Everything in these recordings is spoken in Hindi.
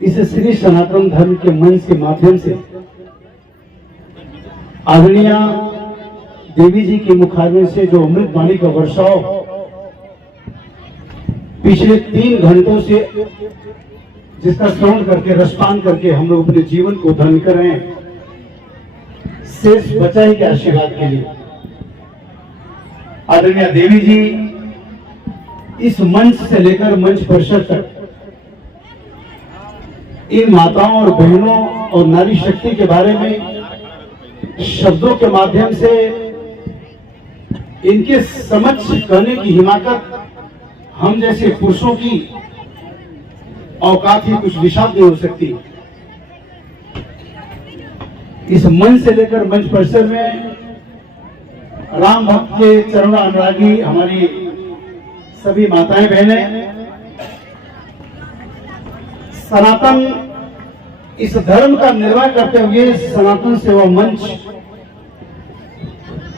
इस श्री सनातन धर्म के मंच के माध्यम से आदरणीय देवी जी के मुखारविंद से जो अमृत वाणी का वर्षाव पिछले 3 घंटों से जिसका श्रवण करके रसपान करके हम लोग अपने जीवन को धन्य कर रहे हैं, शेष बचा ही के आशीर्वाद के लिए आदरणीय देवी जी इस मंच से लेकर मंच परिषद तक इन माताओं और बहनों और नारी शक्ति के बारे में शब्दों के माध्यम से इनके समक्ष कहने की हिमाकत हम जैसे पुरुषों की औकात ही कुछ विशाल नहीं हो सकती। इस मंच से लेकर मंच परिसर में राम भक्त के चरण अनुरागी हमारी सभी माताएं बहनें सनातन इस धर्म का निर्वाह करते हुए सनातन सेवा मंच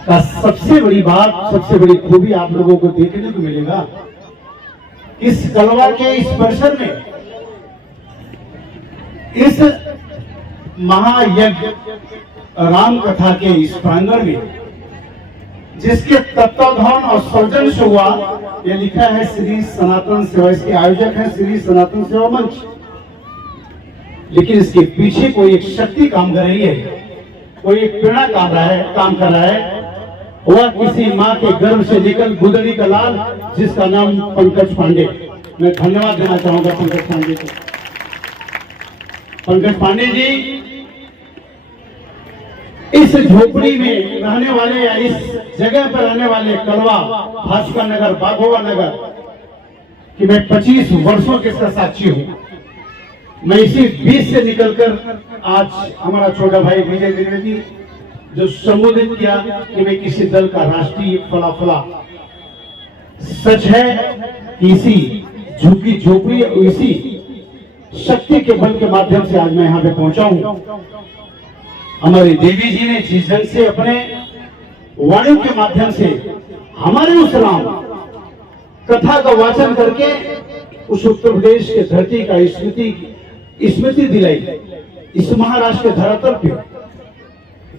का सबसे बड़ी बात, सबसे बड़ी खूबी आप लोगों को देखने को मिलेगा। इस कलवा के इस परिसर में इस महायज्ञ राम कथा के इस प्रांगण में जिसके तत्वाधान और सौजन्य से हुआ, यह लिखा है श्री सनातन सेवा, इसके आयोजक है श्री सनातन सेवा मंच, लेकिन इसके पीछे कोई एक शक्ति काम कर रही है, कोई एक प्रेरणा काम कर रहा है। वह किसी माँ के गर्भ से निकल गुदड़ी का लाल जिसका नाम पंकज पांडे। मैं धन्यवाद देना चाहूंगा पंकज पांडे को। पंकज पांडे जी इस झोपड़ी में रहने वाले या इस जगह पर रहने वाले कलवा, भास्कर नगर, बाघोवा नगर कि मैं 25 वर्षों के इसका साक्षी हूं। मैं इसी बीच से निकलकर आज हमारा छोटा भाई विजय द्विवेदी जो संबोधित किया कि मैं किसी दल का राष्ट्रीय फला सच है कि इसी झुकी झोपड़ी इसी शक्ति के बल के माध्यम से आज मैं यहाँ पे पहुंचा हूं। हमारी देवी जी ने जिस ढंग से अपने वाणी के माध्यम से हमारे उस राम कथा का वाचन करके उस उत्तर प्रदेश के धरती का स्मृति दिलाई, इस महाराष्ट्र के धरातल पे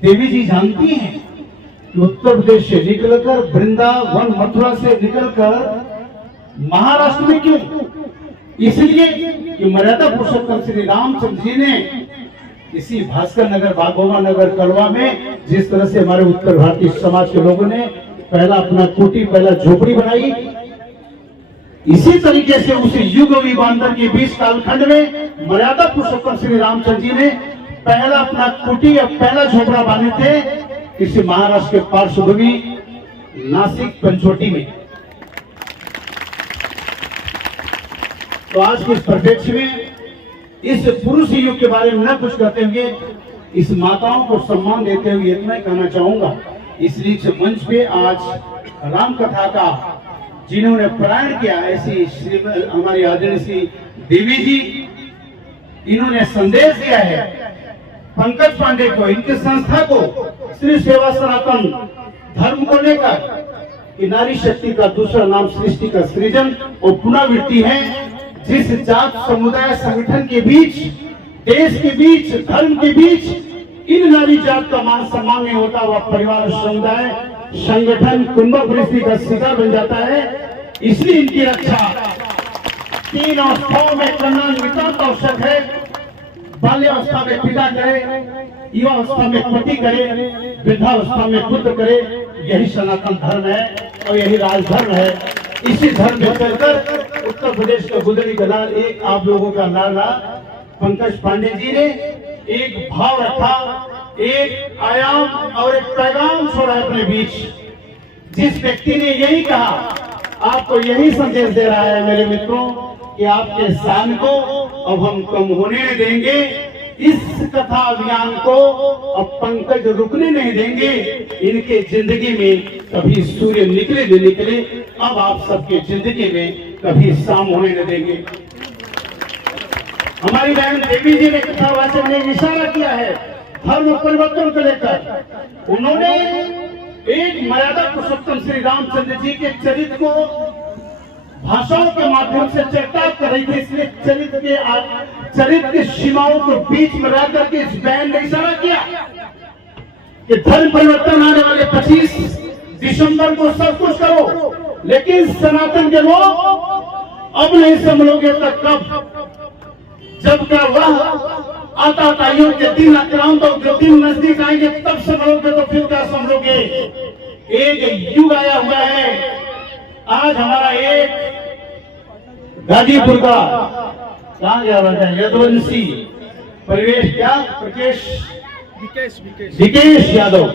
देवी जी जानती हैं कि उत्तर प्रदेश से निकलकर वृंदावन मथुरा से निकलकर महाराष्ट्र में क्यों, इसलिए कि मर्यादा पुरुषोत्तम श्री रामचंद्र जी ने इसी भास्कर नगर, बाघोवा नगर, कलवा में जिस तरह से हमारे उत्तर भारतीय समाज के लोगों ने पहला अपना कुटी, पहला झोपड़ी बनाई, इसी तरीके से उस युग विवांतर के 20 कालखंड में मर्यादा पुरुषोत्तम श्री रामचंद्र जी ने पहला अपना कुटी या पहला झोपड़ा बांधे थे इसी महाराष्ट्र के पार्श्वभूमि नासिक पंचवटी में। तो आज के इस परिप्रेक्ष्य में इस पुरुष युग के बारे में न कुछ कहते हुए इस माताओं को सम्मान देते हुए इतना ही कहना चाहूंगा, इसलिए मंच पे आज राम कथा का जिन्होंने प्राण किया ऐसी हमारी आदरणीय श्री देवी जी, इन्होंने संदेश दिया है पंकज पांडे को, इनकी संस्था को, श्री सेवा सनातन धर्म को लेकर कि नारी शक्ति का दूसरा नाम सृष्टि का सृजन और पुनरावृत्ति है। जिस जात समुदाय संगठन के बीच, देश के बीच, धर्म के बीच इन नारी जात का मान सम्मान नहीं होता, वह परिवार, समुदाय, संगठन, कुंभ परिस्थिति का शिकार बन जाता है। इसलिए इनकी रक्षा 3 अवस्थाओं में करना नितांत आवश्यक है। बाल्यावस्था में पिता करे, युवावस्था में पति करे, वृद्धावस्था में पुत्र करे, यही सनातन धर्म है और यही राजधर्म है। इसी धर्म में चलकर उत्तर प्रदेश का गुदड़ी का लाल एक आप लोगों का लाला पंकज पांडे जी ने एक भाव रखा, एक आयाम और एक पैगाम छोड़ा अपने बीच। जिस व्यक्ति ने यही कहा, आपको यही संदेश दे रहा है मेरे मित्रों कि आपके शान को अब हम कम होने नहीं देंगे, इस कथा अभियान को अब पंकज रुकने नहीं देंगे। इनके जिंदगी में कभी सूर्य निकले न निकले, अब आप सबके जिंदगी में कभी शाम होने न देंगे। हमारी बहन देवी जी ने कथा वाचन में इशारा किया है धर्म परिवर्तन को लेकर। उन्होंने एक मर्यादा पुरुषोत्तम श्री रामचंद्र जी के चरित्र को भाषाओं के माध्यम से चर्चा कर रही थी, इसलिए चरित्र की सीमाओं को बीच में रह करके इस बयान ने इशारा किया कि धर्म परिवर्तन आने वाले 25 दिसंबर को सब कुछ करो, लेकिन सनातन के लोग अब नहीं संभलोगे तक कब, जब का वह आताताइयों के दिन आक्रांतों के दिन नजदीक आएंगे तब संभलोगे, तो फिर क्या संभलोगे। एक युग आया हुआ है। आज हमारा एक गाजीपुर का कहा गया राजा यदुवंशी परिवेश क्या प्रकेश विकेश यादव,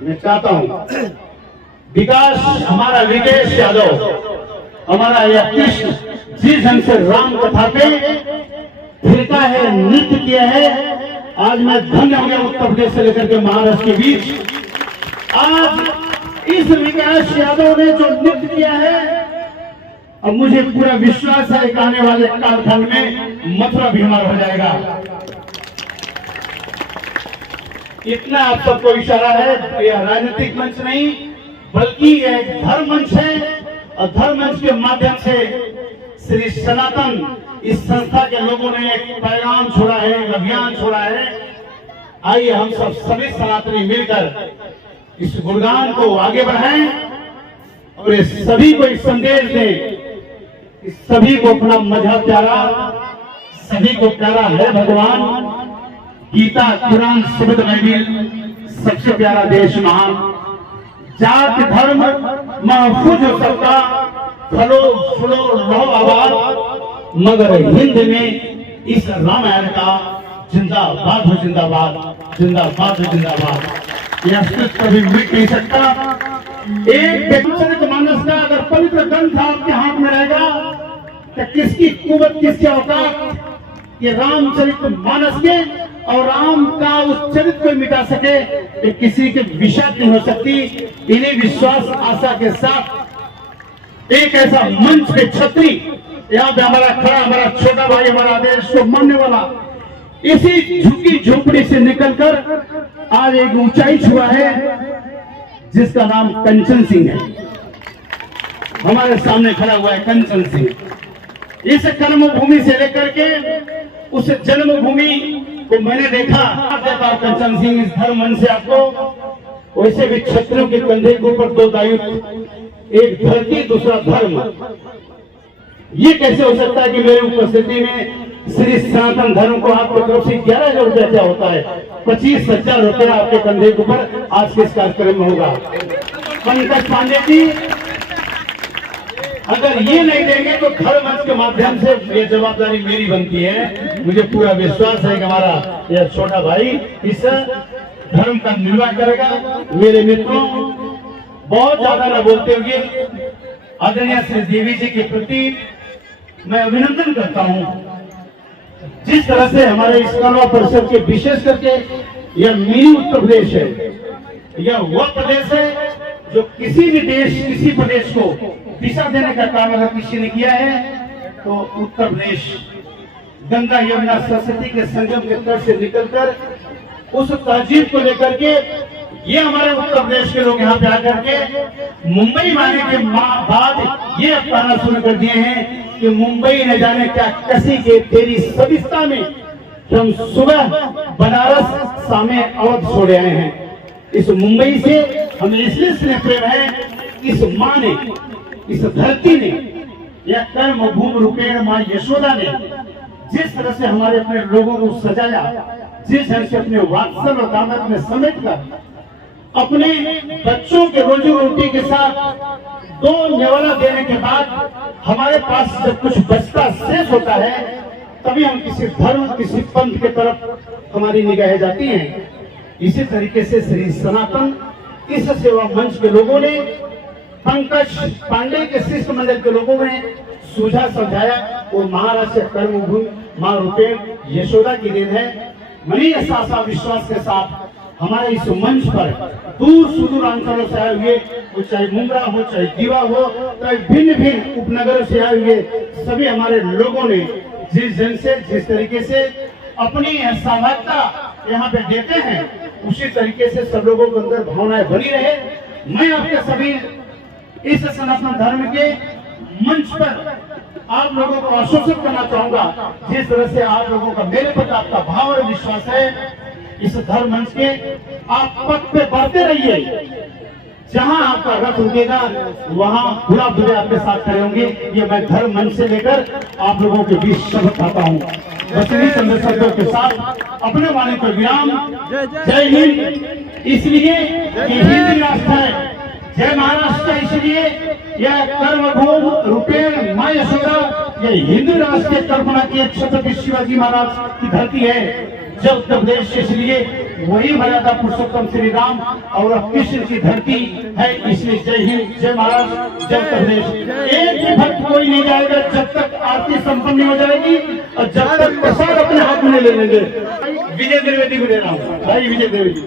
मैं चाहता हूं विकास हमारा विकेश यादव हमारा यह कृष्ण जिस ढंग से राम कथा पे फिरका है, नृत्य किया है, आज मैं धन्य हो गया उत्तर प्रदेश से लेकर के महाराष्ट्र के बीच। आज इस विकास यादव ने जो नृत्य किया है, अब मुझे पूरा विश्वास है कि आने वाले कालखंड में मथुरा भी हमारा हो जाएगा। इतना आप सबको इशारा है, यह राजनीतिक मंच नहीं बल्कि यह एक धर्म मंच है, और धर्म मंच के माध्यम से श्री सनातन इस संस्था के लोगों ने एक पैगाम छोड़ा है, एक अभियान छोड़ा है। आइए हम सब सभी सनातनी मिलकर इस गुणगान को आगे बढ़ाएं और इस सभी को एक संदेश दें, इस सभी को अपना मजहब प्यारा, सभी को प्यारा है भगवान, गीता कुरान सुबुध बाइबिल सबसे प्यारा देश महान, जात धर्म महफूज हो सबका, फलो फुलो रहो आबाद, मगर हिंद में इस रामायण का जिंदाबाद हो जिंदाबाद, जिंदाबाद हो जिंदाबाद। यह अस्तित्व कभी मिट नहीं सकता। एक चरितमानस का अगर पवित्र ग्रंथ आपके हाथ में रहेगा तो किसकी कुवत किसकी औकात ये रामचरितमानस के और राम का उस चरित्र को मिटा सके, ये किसी के विषय नहीं हो सकती। इन्हीं विश्वास आशा के साथ एक ऐसा मंच के छत्री यहाँ पे हमारा खड़ा, हमारा छोटा भाई, हमारा आदेश को मानने वाला, इसी झुकी झोपड़ी से निकलकर आज एक ऊंचाई छुआ है जिसका नाम कंचन सिंह है। हमारे सामने खड़ा हुआ है कंचन सिंह। इस कर्मभूमि से लेकर के उस जन्मभूमि को मैंने देखा। कंचन सिंह इस धर्म मन से आपको वैसे भी क्षत्रियों के कंधे के ऊपर दो दायित्व, एक धरती दूसरा धर्म। ये कैसे हो सकता है कि मेरी उपस्थिति में श्री सनातन धर्म को आपकी तरफ से 11,000 रुपया क्या होता है, 25,000 रुपया आपके कंधे के ऊपर आज के इस कार्यक्रम में होगा। पंकज पांडे जी अगर ये नहीं देंगे तो धर्म मंच के माध्यम से ये जवाबदारी मेरी बनती है। मुझे पूरा विश्वास है कि हमारा यह छोटा भाई इस धर्म का निर्वाह करेगा। मेरे मित्रों, बहुत ज्यादा न बोलते हुए आदरणीय श्री देवी जी के प्रति मैं अभिनंदन करता हूँ। जिस तरह से हमारे इस कलवा परिषद के विशेष करके यह मिनी उत्तर प्रदेश है, यह वह प्रदेश है जो किसी भी देश किसी प्रदेश को दिशा देने का काम अगर किसी ने किया है तो उत्तर प्रदेश गंगा यमुना सरस्वती के संगम के तट से निकलकर उस तहजीब को लेकर के ये हमारे उत्तर प्रदेश के लोग यहाँ पे आकर के मुंबई में आने के बाद ये कहना शुरू कर दिए हैं कि मुंबई न जाने क्या कसी के तेरी सविस्ता में कि हम सुबह बनारस सामे अवध छोड़े आए हैं। इस मुंबई से हमें इसलिए स्नेह प्रेम है, इस माँ ने, इस धरती ने, यह कर्म भूमि रूपेण माँ यशोदा ने जिस तरह से हमारे अपने लोगों को सजाया, जिस तरह से अपने वात्सल और दामद में समेट कर अपने बच्चों के रोजी रोटी के साथ दो नेवला देने के बाद हमारे पास जब कुछ बचता शेष होता है तभी हम किसी धर्म किसी पंथ के तरफ हमारी निगाहें जाती हैं। इसी तरीके से श्री सनातन इस सेवा मंच के लोगों ने, पंकज पांडे के शिष्टमंडल के लोगों ने सूझा समझाया और महाराष्ट्र कर्मभूमि मां रूपेण यशोदा की देन है। मनी ऐसा विश्वास के साथ हमारे इस मंच पर दूर सुदूर अंचलों से आए हुए, चाहे मुंद्रा हो, चाहे दीवा हो, चाहे भिन्न भिन्न उपनगरों से आए हुए सभी हमारे लोगों ने जिस जन से जिस तरीके से अपनी सहभागिता यहाँ पे देते हैं उसी तरीके से सब लोगों के अंदर भावनाएं बनी रहे। मैं आपके सभी इस सनातन धर्म के मंच पर आप लोगों को आश्वस्त करना चाहूंगा, जिस तरह से आप लोगों का मेरे प्रति आपका भाव और विश्वास है, इस धर्म मंच के आप पथ पे बढ़ते रहिए। जहां आपका रथ रुकेगा वहां पूरा दुनिया आपके साथ खड़े होंगे। ये मैं धर्म मंच से लेकर आप लोगों के बीच शपथ खाता हूं। बस इन्हीं चंद्र शब्दों के साथ अपने वाणी पर विराम। जय हिंद। इसलिए कि हिंदी राष्ट्र है, जय महाराष्ट्र इसलिए यह कर्मभूम रूपेण मां यशोदा, यह हिंदू राष्ट्र की कल्पना की छत्रपति शिवाजी महाराज की धरती है। जब उत्तर प्रदेश इसलिए वही मर्यादा पुरुषोत्तम श्री राम और कृष्ण की धरती है। इसलिए जय हिंद, जय महाराष्ट्र, जय उत्तर प्रदेश। एक भी भक्त कोई नहीं जाएगा जब तक आरती संपन्न नहीं हो जाएगी और जब तक प्रसाद अपने हाथ में ले लेंगे। विजय द्विवेदी को दे रहा हूँ भाई, विजय द्विवेदी।